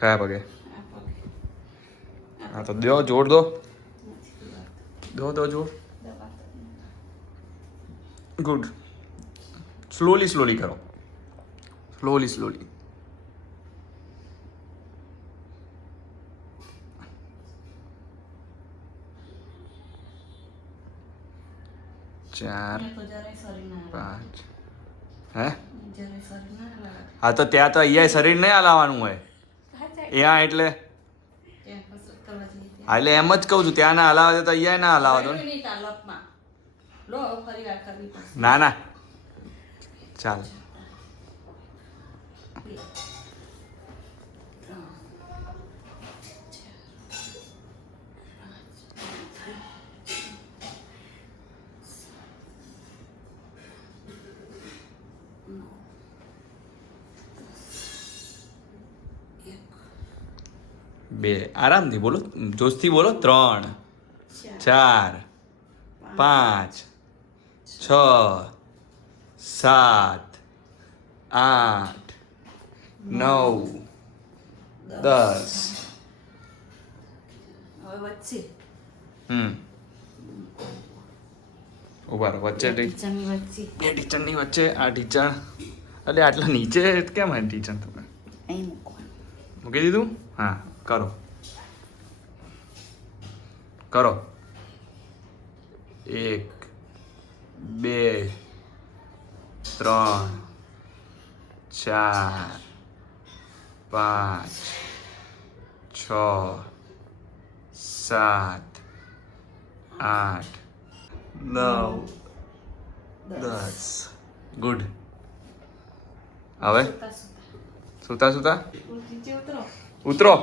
કયા પગે. હા તો દો જોડ દો. દો દો જોડ ગુડ સ્લોલી સ્લોલી કરો. સ્લોલી સ્લોલી ચાર. પાંચ. હે. હા તો ત્યાં તો અહીંયા શરીર નહીં હલાવવાનું હોય. ત્યાં એટલે. હા એટલે એમ જ કહું છું ત્યાં ના હલાવે તો અહીંયા ના હલાવા દો. ના ના. ચાલ. બે. આરામથી બોલો. જોશથી બોલો. ત્રણ. ચાર. પાંચ. છ. સાત. આઠ. નવ. દસ. વચ્ચે. હમ. ઊભા રહો. વચ્ચે બે ટીચરની વચ્ચે. આ ટીચર. એટલે આટલા નીચે કેમ હે ટીચર તમે મૂકી દીધું? હા. કરો કરો એક બે ત્રણ ચાર પાંચ છ સાત આઠ નવ દસ ગુડ હવે સુતા સુતા સુતા સુતા નીચે ઉતરો ઉતરો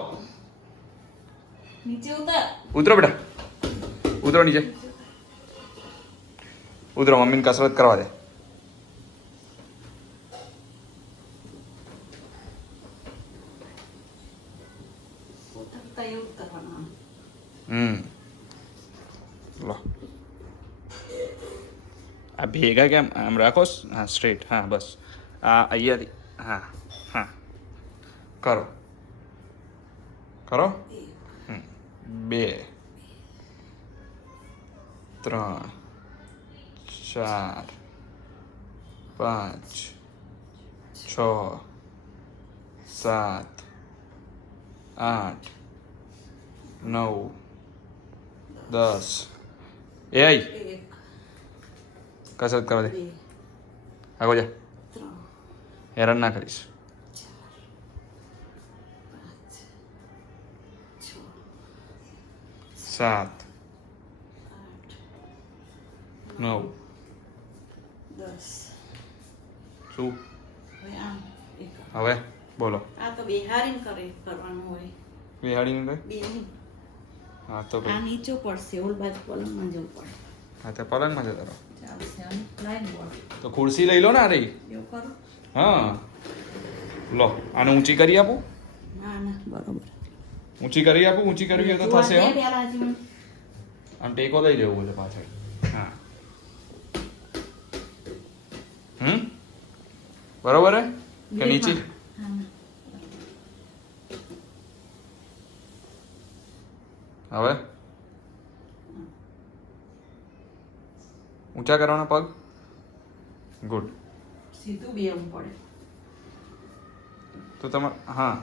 નીચે ઉતર. ઉતરો બેટા. ઉતરો નીચે. ઉતરો મમ્મીને કસરત કરવા દે. હમ. લો. આ ભેગા કેમ? આમ રાખો હા સ્ટ્રેટ હા બસ. આ અહીંયાથી. હા હા. કરો. કરો. બે ત્રણ ચાર પાંચ છ સાત આઠ નવ દસ. એ આઈ. કસરત કરવા દે. આગળ જા. હેરાન ના કરીશ. સાત નવ દસ શું હવે બોલો આ તો બેહારીને કરે કરવાનું હોય બિહાડીને કઈ બે નહીં હા તો આ નીચો પડશે ઓલ બાજુ પલંગમાં જવું પડે હા તો પલંગમાં જતો રહો તો ખુરશી લઈ લો ને એવું કરું હા લો આને ઊંચી કરી આપું ના ના બરોબર ઊંચી કરી આપું ઊંચી કરવી હોય તો થશે બે આમ ટેકો લઈ લેવો છે પાછળ. હા. હમ? બરોબર હે? કે નીચે? હવે? ઊંચા કરવાના પગ? ગુડ. સીધું બેવું પડે. તો તમારે હા.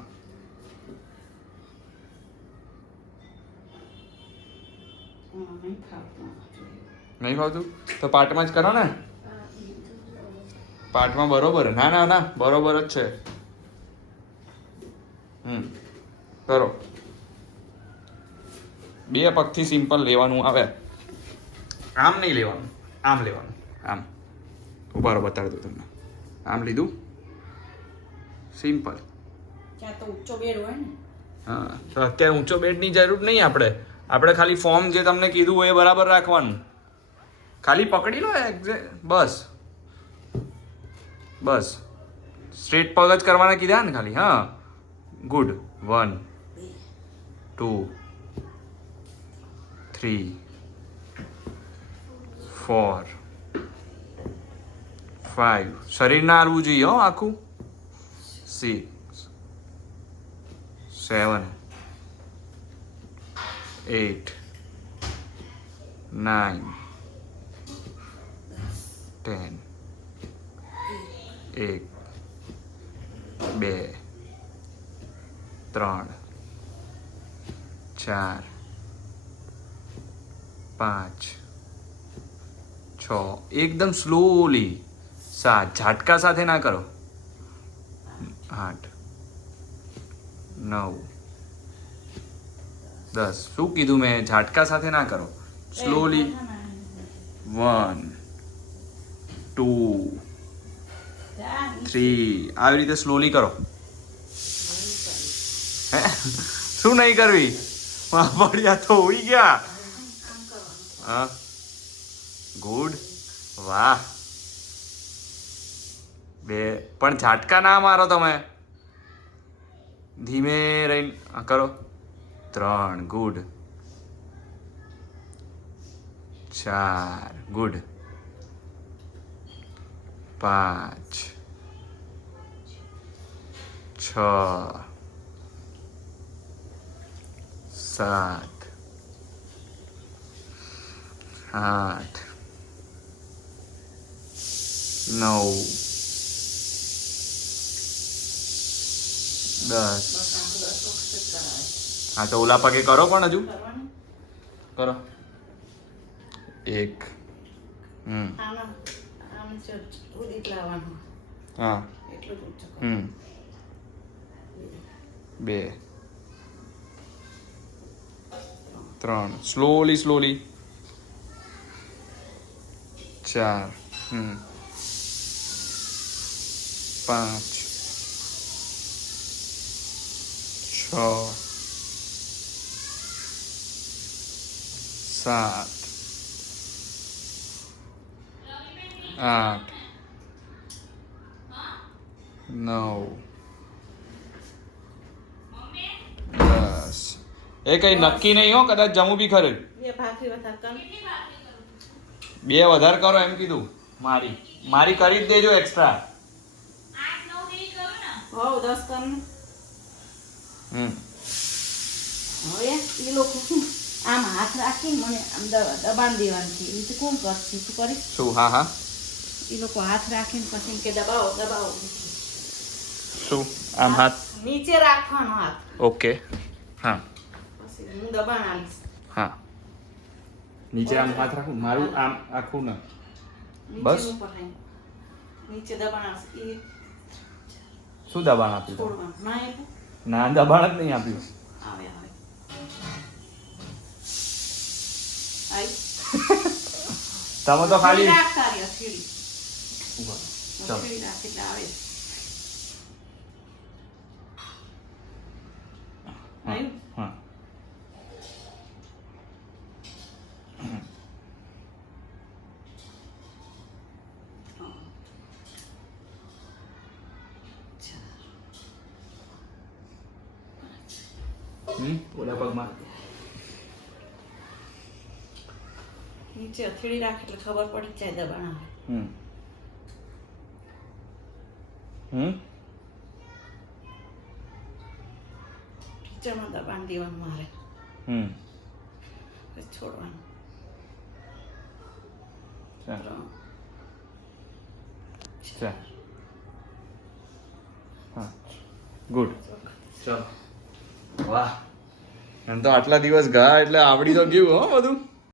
નહીં ભાવતું? તો પાર્ટમાં જ કરો ને. પાર્ટમાં બરોબર. ના ના ના. બરોબર જ છે. હમ. કરો. બે પગથી સિમ્પલ લેવાનું આવે. આમ નહીં લેવાનું. આમ લેવાનું. આમ. ઊભા રહો બતાવી દઉં તમને. આમ લીધું? સિમ્પલ. ત્યાં તો ઊંચો બેડ હોય ને. હા. તો અત્યારે ઊંચો બેડની જરૂર નહીં આપણે. આપણે ખાલી ફોર્મ જે તમને કીધું હોય એ બરાબર રાખવાનું. ખાલી પકડી લો બસ. બસ. સ્ટ્રેટ પગ જ કરવાના કીધા ને ખાલી, હા. Good one two three four five શરીરના હારવું જોઈએ હો આખું. Six seven eight nine ten એક બે ત્રણ ચાર પાંચ છ એકદમ સ્લોલી સાત ઝાટકા સાથે ના કરો આઠ નવ દસ. શું કીધું મેં? ઝાટકા સાથે ના કરો. સ્લોલી વન ટુ થ્રી આવી રીતે સ્લોલી કરો. હે? શું નહીં કરવી? પડ્યા તો હોઈ ગયા. હા? ગુડ વાહ. બે. પણ ઝાટકા ના મારો તમે. ધીમે રહીને કરો. ત્રણ ગુડ ચાર ગુડ પાંચ છ સાત આઠ નવ દસ હા તો ઓલા પગે કરો પણ હજુ. કરો. એક. હમ. હા. હમ. બે. ત્રણ. સ્લોલી સ્લોલી ચાર. હમ. પાંચ. છ. સાત. આઠ. નવ. દસ. એ કઈ નક્કી નહીં હો કદાચ જમું બી ખરું. બે વધારે કરો. એમ કીધું. મારી. મારી કરી જ દેજો એક્સ્ટ્રા. હમ. હવે એ લોકો આમ હાથ રાખીને મને આમ દબાણ દેવાનું છે. એ કોણ કરશે? તું કરીશ શું? હા હા. એ લોકો હાથ રાખીને પછી કે દબાવો દબાવો. શું? આમ હાથ? નીચે રાખવાનો હાથ. ઓકે. હા. પછી હું દબાણ આલીશ. હા. નીચે આમ હાથ રાખું? મારું આમ આખું ના. બસ? નીચે દબાણ આવશે શું દબાણ આપ્યું ના ના દબાણ જ નહીં આપ્યું. આવે. આવ્યું? હા હમ ઓલા પગમાં નીચે અથેળી રાખે એટલે ખબર પડી જાય દબાણ આવે. હમ. દબાણ દેવાનું મારે હમ. છોડવાનું. ત્રણ. ગુડ. ચાલો. વાહ. એમ તો આટલા દિવસ ગયા એટલે આવડી તો ગયું હો બધું.